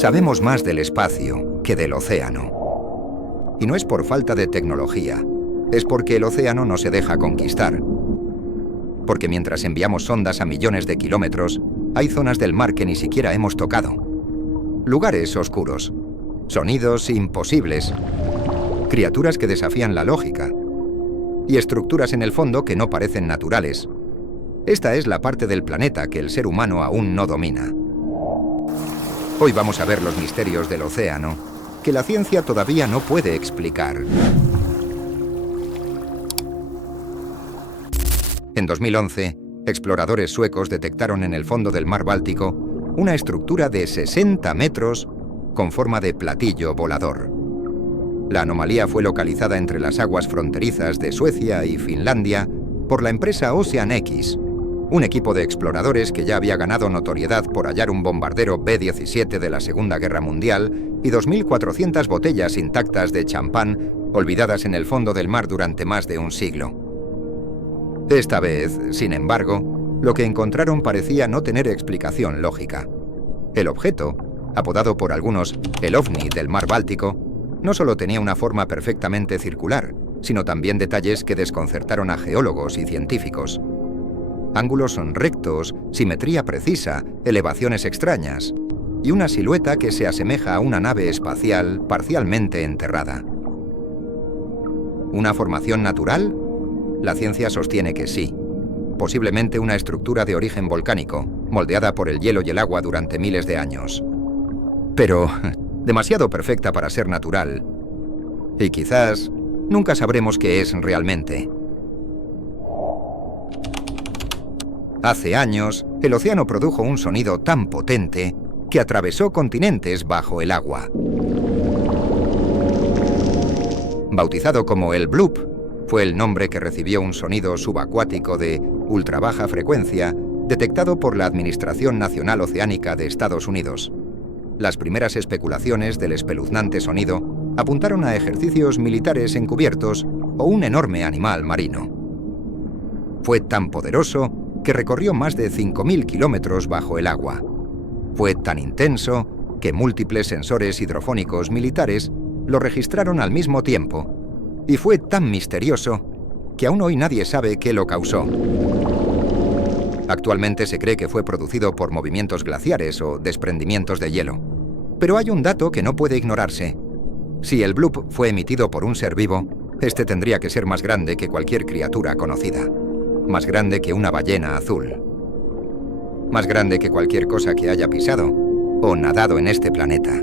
Sabemos más del espacio que del océano. Y no es por falta de tecnología, es porque el océano no se deja conquistar. Porque mientras enviamos sondas a millones de kilómetros, hay zonas del mar que ni siquiera hemos tocado. Lugares oscuros, sonidos imposibles, criaturas que desafían la lógica y estructuras en el fondo que no parecen naturales. Esta es la parte del planeta que el ser humano aún no domina. Hoy vamos a ver los misterios del océano que la ciencia todavía no puede explicar. En 2011, exploradores suecos detectaron en el fondo del mar Báltico una estructura de 60 metros con forma de platillo volador. La anomalía fue localizada entre las aguas fronterizas de Suecia y Finlandia por la empresa OceanX, un equipo de exploradores que ya había ganado notoriedad por hallar un bombardero B-17 de la Segunda Guerra Mundial y 2.400 botellas intactas de champán olvidadas en el fondo del mar durante más de un siglo. Esta vez, sin embargo, lo que encontraron parecía no tener explicación lógica. El objeto, apodado por algunos el ovni del mar Báltico, no solo tenía una forma perfectamente circular, sino también detalles que desconcertaron a geólogos y científicos. Ángulos rectos, simetría precisa, elevaciones extrañas y una silueta que se asemeja a una nave espacial parcialmente enterrada. ¿Una formación natural? La ciencia sostiene que sí. Posiblemente una estructura de origen volcánico, moldeada por el hielo y el agua durante miles de años. Pero demasiado perfecta para ser natural. Y quizás nunca sabremos qué es realmente. Hace años, el océano produjo un sonido tan potente que atravesó continentes bajo el agua. Bautizado como el bloop, fue el nombre que recibió un sonido subacuático de ultrabaja frecuencia detectado por la Administración Nacional Oceánica de Estados Unidos. Las primeras especulaciones del espeluznante sonido apuntaron a ejercicios militares encubiertos o un enorme animal marino. Fue tan poderoso que recorrió más de 5.000 kilómetros bajo el agua. Fue tan intenso que múltiples sensores hidrofónicos militares lo registraron al mismo tiempo. Y fue tan misterioso que aún hoy nadie sabe qué lo causó. Actualmente se cree que fue producido por movimientos glaciares o desprendimientos de hielo. Pero hay un dato que no puede ignorarse. Si el bloop fue emitido por un ser vivo, este tendría que ser más grande que cualquier criatura conocida. Más grande que una ballena azul. Más grande que cualquier cosa que haya pisado o nadado en este planeta.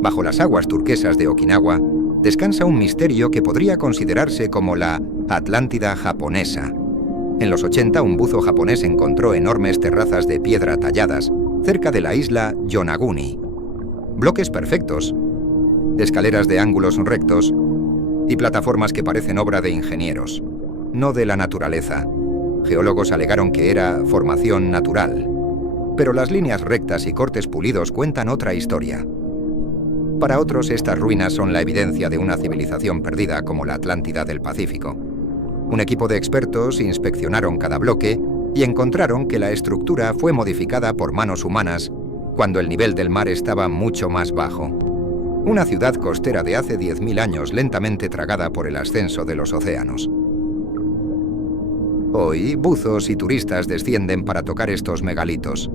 Bajo las aguas turquesas de Okinawa descansa un misterio que podría considerarse como la Atlántida japonesa. En los 80, un buzo japonés encontró enormes terrazas de piedra talladas cerca de la isla Yonaguni. Bloques perfectos, escaleras de ángulos rectos y plataformas que parecen obra de ingenieros, no de la naturaleza. Geólogos alegaron que era formación natural, pero las líneas rectas y cortes pulidos cuentan otra historia. Para otros, estas ruinas son la evidencia de una civilización perdida como la Atlántida del Pacífico. Un equipo de expertos inspeccionaron cada bloque y encontraron que la estructura fue modificada por manos humanas cuando el nivel del mar estaba mucho más bajo. Una ciudad costera de hace 10.000 años lentamente tragada por el ascenso de los océanos. Hoy, buzos y turistas descienden para tocar estos megalitos,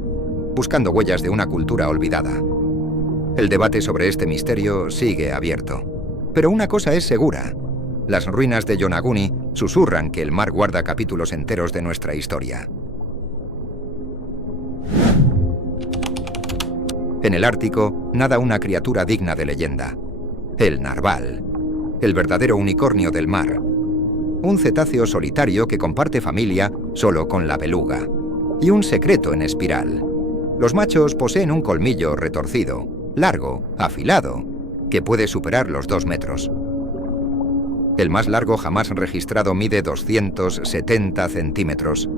buscando huellas de una cultura olvidada. El debate sobre este misterio sigue abierto. Pero una cosa es segura. Las ruinas de Yonaguni susurran que el mar guarda capítulos enteros de nuestra historia. En el Ártico nada una criatura digna de leyenda. El narval, el verdadero unicornio del mar. Un cetáceo solitario que comparte familia solo con la beluga. Y un secreto en espiral. Los machos poseen un colmillo retorcido, largo, afilado, que puede superar los 2 metros. El más largo jamás registrado mide 270 centímetros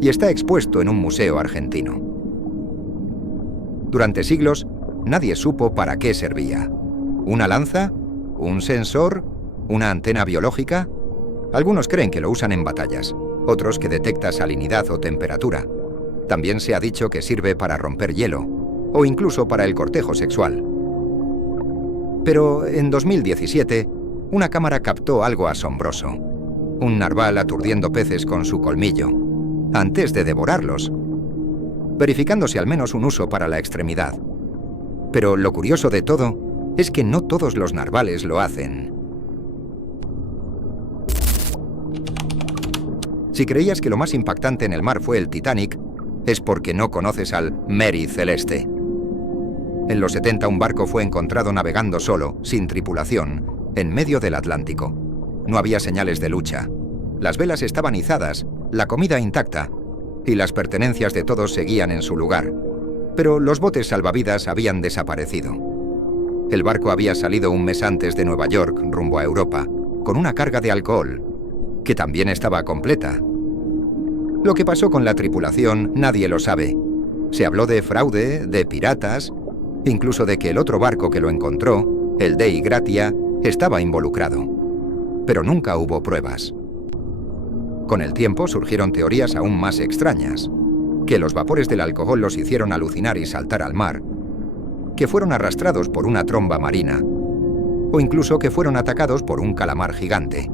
y está expuesto en un museo argentino. Durante siglos, nadie supo para qué servía. ¿Una lanza? ¿Un sensor? ¿Una antena biológica? Algunos creen que lo usan en batallas, otros que detecta salinidad o temperatura. También se ha dicho que sirve para romper hielo, o incluso para el cortejo sexual. Pero en 2017, una cámara captó algo asombroso. Un narval aturdiendo peces con su colmillo, antes de devorarlos, verificándose al menos un uso para la extremidad. Pero lo curioso de todo es que no todos los narvales lo hacen. Si creías que lo más impactante en el mar fue el Titanic, es porque no conoces al Mary Celeste. En los 70 un barco fue encontrado navegando solo, sin tripulación, en medio del Atlántico. No había señales de lucha. Las velas estaban izadas, la comida intacta, y las pertenencias de todos seguían en su lugar. Pero los botes salvavidas habían desaparecido. El barco había salido un mes antes de Nueva York, rumbo a Europa, con una carga de alcohol, que también estaba completa. Lo que pasó con la tripulación nadie lo sabe. Se habló de fraude, de piratas, incluso de que el otro barco que lo encontró, el Dei Gratia, estaba involucrado. Pero nunca hubo pruebas. Con el tiempo surgieron teorías aún más extrañas, que los vapores del alcohol los hicieron alucinar y saltar al mar, que fueron arrastrados por una tromba marina, o incluso que fueron atacados por un calamar gigante.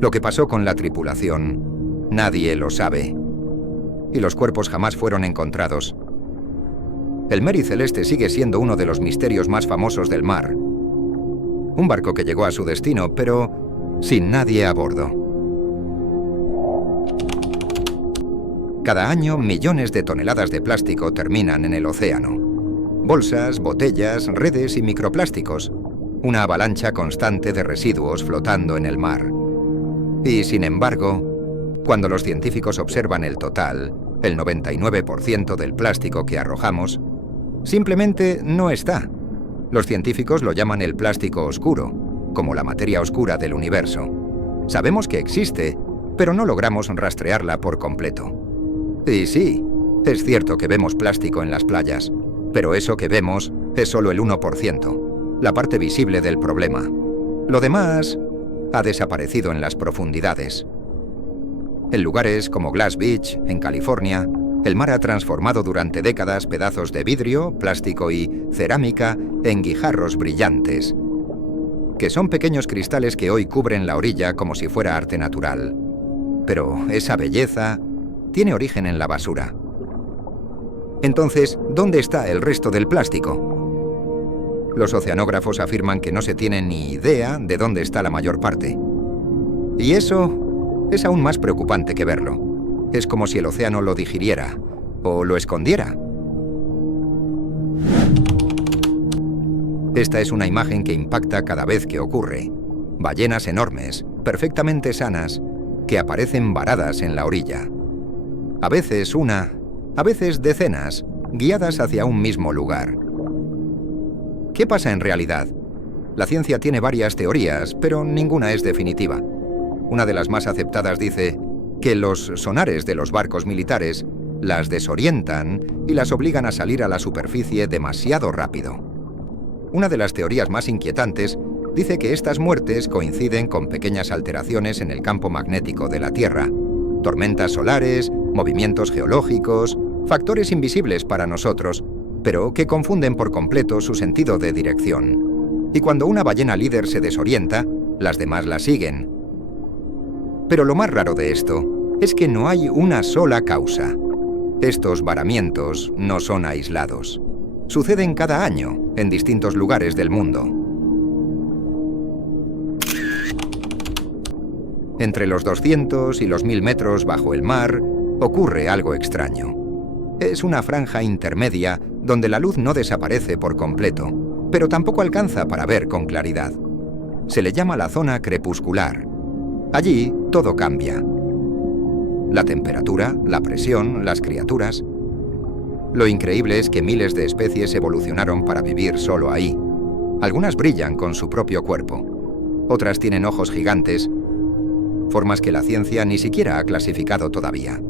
Lo que pasó con la tripulación, nadie lo sabe, y los cuerpos jamás fueron encontrados. El Mary Celeste sigue siendo uno de los misterios más famosos del mar. Un barco que llegó a su destino, pero sin nadie a bordo. Cada año, millones de toneladas de plástico terminan en el océano. Bolsas, botellas, redes y microplásticos. Una avalancha constante de residuos flotando en el mar. Y sin embargo, cuando los científicos observan el total, el 99% del plástico que arrojamos, simplemente no está. Los científicos lo llaman el plástico oscuro, como la materia oscura del universo. Sabemos que existe, pero no logramos rastrearla por completo. Y sí, es cierto que vemos plástico en las playas, pero eso que vemos es solo el 1%, la parte visible del problema. Lo demás ha desaparecido en las profundidades. En lugares como Glass Beach, en California, el mar ha transformado durante décadas pedazos de vidrio, plástico y cerámica en guijarros brillantes, que son pequeños cristales que hoy cubren la orilla como si fuera arte natural. Pero esa belleza tiene origen en la basura. Entonces, ¿dónde está el resto del plástico? Los oceanógrafos afirman que no se tiene ni idea de dónde está la mayor parte. Y eso es aún más preocupante que verlo. Es como si el océano lo digiriera o lo escondiera. Esta es una imagen que impacta cada vez que ocurre. Ballenas enormes, perfectamente sanas, que aparecen varadas en la orilla. A veces una, a veces decenas, guiadas hacia un mismo lugar. ¿Qué pasa en realidad? La ciencia tiene varias teorías, pero ninguna es definitiva. Una de las más aceptadas dice que los sonares de los barcos militares las desorientan y las obligan a salir a la superficie demasiado rápido. Una de las teorías más inquietantes dice que estas muertes coinciden con pequeñas alteraciones en el campo magnético de la Tierra, tormentas solares, movimientos geológicos, factores invisibles para nosotros, pero que confunden por completo su sentido de dirección. Y cuando una ballena líder se desorienta, las demás la siguen. Pero lo más raro de esto es que no hay una sola causa. Estos varamientos no son aislados. Suceden cada año en distintos lugares del mundo. Entre los 200 y los 1000 metros bajo el mar ocurre algo extraño. Es una franja intermedia donde la luz no desaparece por completo, pero tampoco alcanza para ver con claridad. Se le llama la zona crepuscular. Allí todo cambia. La temperatura, la presión, las criaturas. Lo increíble es que miles de especies evolucionaron para vivir solo ahí. Algunas brillan con su propio cuerpo. Otras tienen ojos gigantes, formas que la ciencia ni siquiera ha clasificado todavía.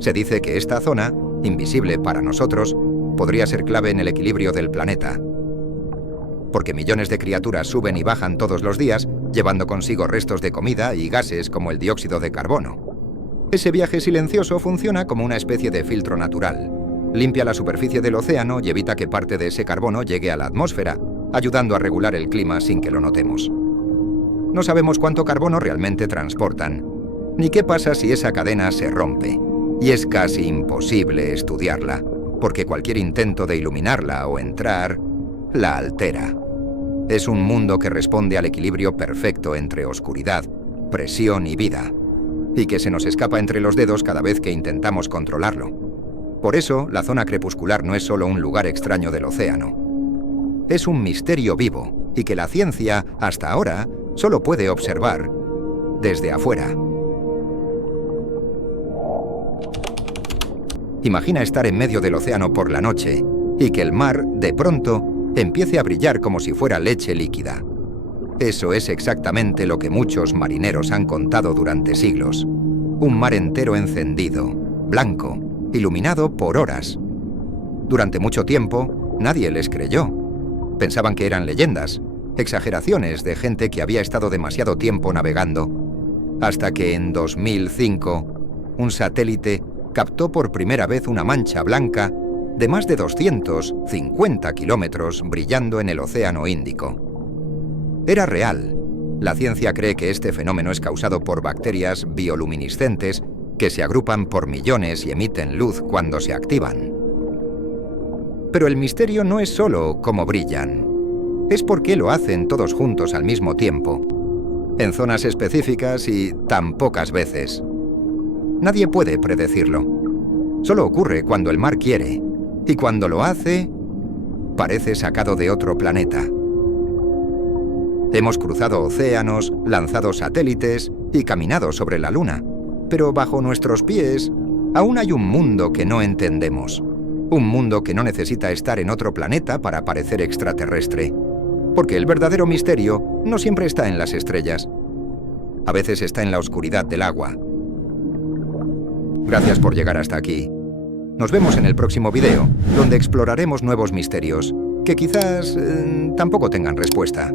Se dice que esta zona, invisible para nosotros, podría ser clave en el equilibrio del planeta. Porque millones de criaturas suben y bajan todos los días, llevando consigo restos de comida y gases como el dióxido de carbono. Ese viaje silencioso funciona como una especie de filtro natural. Limpia la superficie del océano y evita que parte de ese carbono llegue a la atmósfera, ayudando a regular el clima sin que lo notemos. No sabemos cuánto carbono realmente transportan, ni qué pasa si esa cadena se rompe. Y es casi imposible estudiarla, porque cualquier intento de iluminarla o entrar la altera. Es un mundo que responde al equilibrio perfecto entre oscuridad, presión y vida, y que se nos escapa entre los dedos cada vez que intentamos controlarlo. Por eso, la zona crepuscular no es solo un lugar extraño del océano. Es un misterio vivo, y que la ciencia, hasta ahora, solo puede observar desde afuera. Imagina estar en medio del océano por la noche y que el mar, de pronto, empiece a brillar como si fuera leche líquida. Eso es exactamente lo que muchos marineros han contado durante siglos. Un mar entero encendido, blanco, iluminado por horas. Durante mucho tiempo, nadie les creyó. Pensaban que eran leyendas, exageraciones de gente que había estado demasiado tiempo navegando. Hasta que en 2005, un satélite captó por primera vez una mancha blanca de más de 250 kilómetros brillando en el Océano Índico. Era real. La ciencia cree que este fenómeno es causado por bacterias bioluminiscentes que se agrupan por millones y emiten luz cuando se activan. Pero el misterio no es solo cómo brillan, es por qué lo hacen todos juntos al mismo tiempo, en zonas específicas y tan pocas veces. Nadie puede predecirlo. Solo ocurre cuando el mar quiere, y cuando lo hace, parece sacado de otro planeta. Hemos cruzado océanos, lanzado satélites y caminado sobre la Luna, pero bajo nuestros pies aún hay un mundo que no entendemos. Un mundo que no necesita estar en otro planeta para parecer extraterrestre. Porque el verdadero misterio no siempre está en las estrellas. A veces está en la oscuridad del agua. Gracias por llegar hasta aquí. Nos vemos en el próximo video, donde exploraremos nuevos misterios, que quizás tampoco tengan respuesta.